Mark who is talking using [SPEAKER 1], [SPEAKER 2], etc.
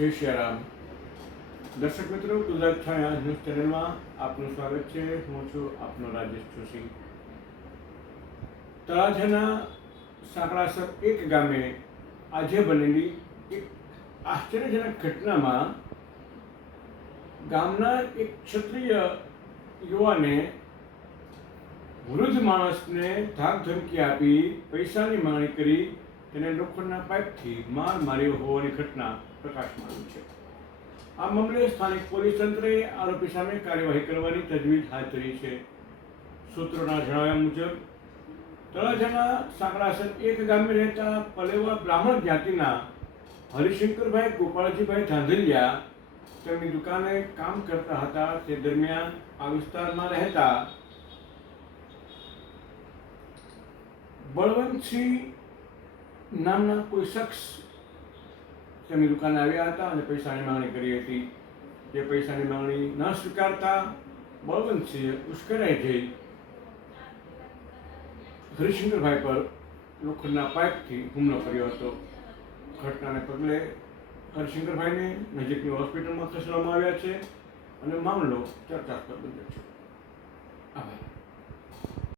[SPEAKER 1] જય શ્રી દર્શક મિત્રો, ગુજરાત છાયા ન્યૂઝ ચેનલમાં આપનું સ્વાગત છે. હું છું આપનો રાજેશ જોશી. તળાજાના સાંકળાસર એક ગામે આજે બનેલી એક આશ્ચર્યજનક ઘટનામાં ગામના એક ક્ષત્રિય યુવાને વૃદ્ધ માણસને ધાક ધમકી આપી પૈસાની માંગણી કરી તેને લોખંડના પાઇપથી માર માર્યો હોવાની ઘટના. પ્રકાશમાં આવ્યું છે. આ મામલે સ્થાનિક પોલીસ તંત્રે આરોપી સામે કાર્યવાહી કરવાની તજવીજ હાથ ધરી છે. સૂત્રોના જણાવ્યા મુજબ, તળાજાના સાંકળાસર એક ગામે રહેતા પલેવા બ્રાહ્મણ જ્ઞાતિના હરિશંકરભાઈ ગોપાળજીભાઈ ધાંધલિયા તેમની દુકાને કામ કરતા હતા. તે દરમિયાન આ વિસ્તારમાં રહેતા બળવંતસિંહ નામના કોઈ શખ્સ તેમની દુકાને આવ્યા હતા અને પૈસાની માંગણી કરી હતી. જે પૈસાની માંગણી ન સ્વીકારતા બળવંતસિંહે ઉશ્કેરાઈ જઈ. હરિશંકરભાઈ પર લોખંડના પાઇપથી હુમલો કર્યો હતો. ઘટનાને પગલે હરિશંકરભાઈને નજીકની હોસ્પિટલમાં ખસેડવામાં આવ્યા છે અને મામલો ચર્ચાસ્પદ બન્યો છે.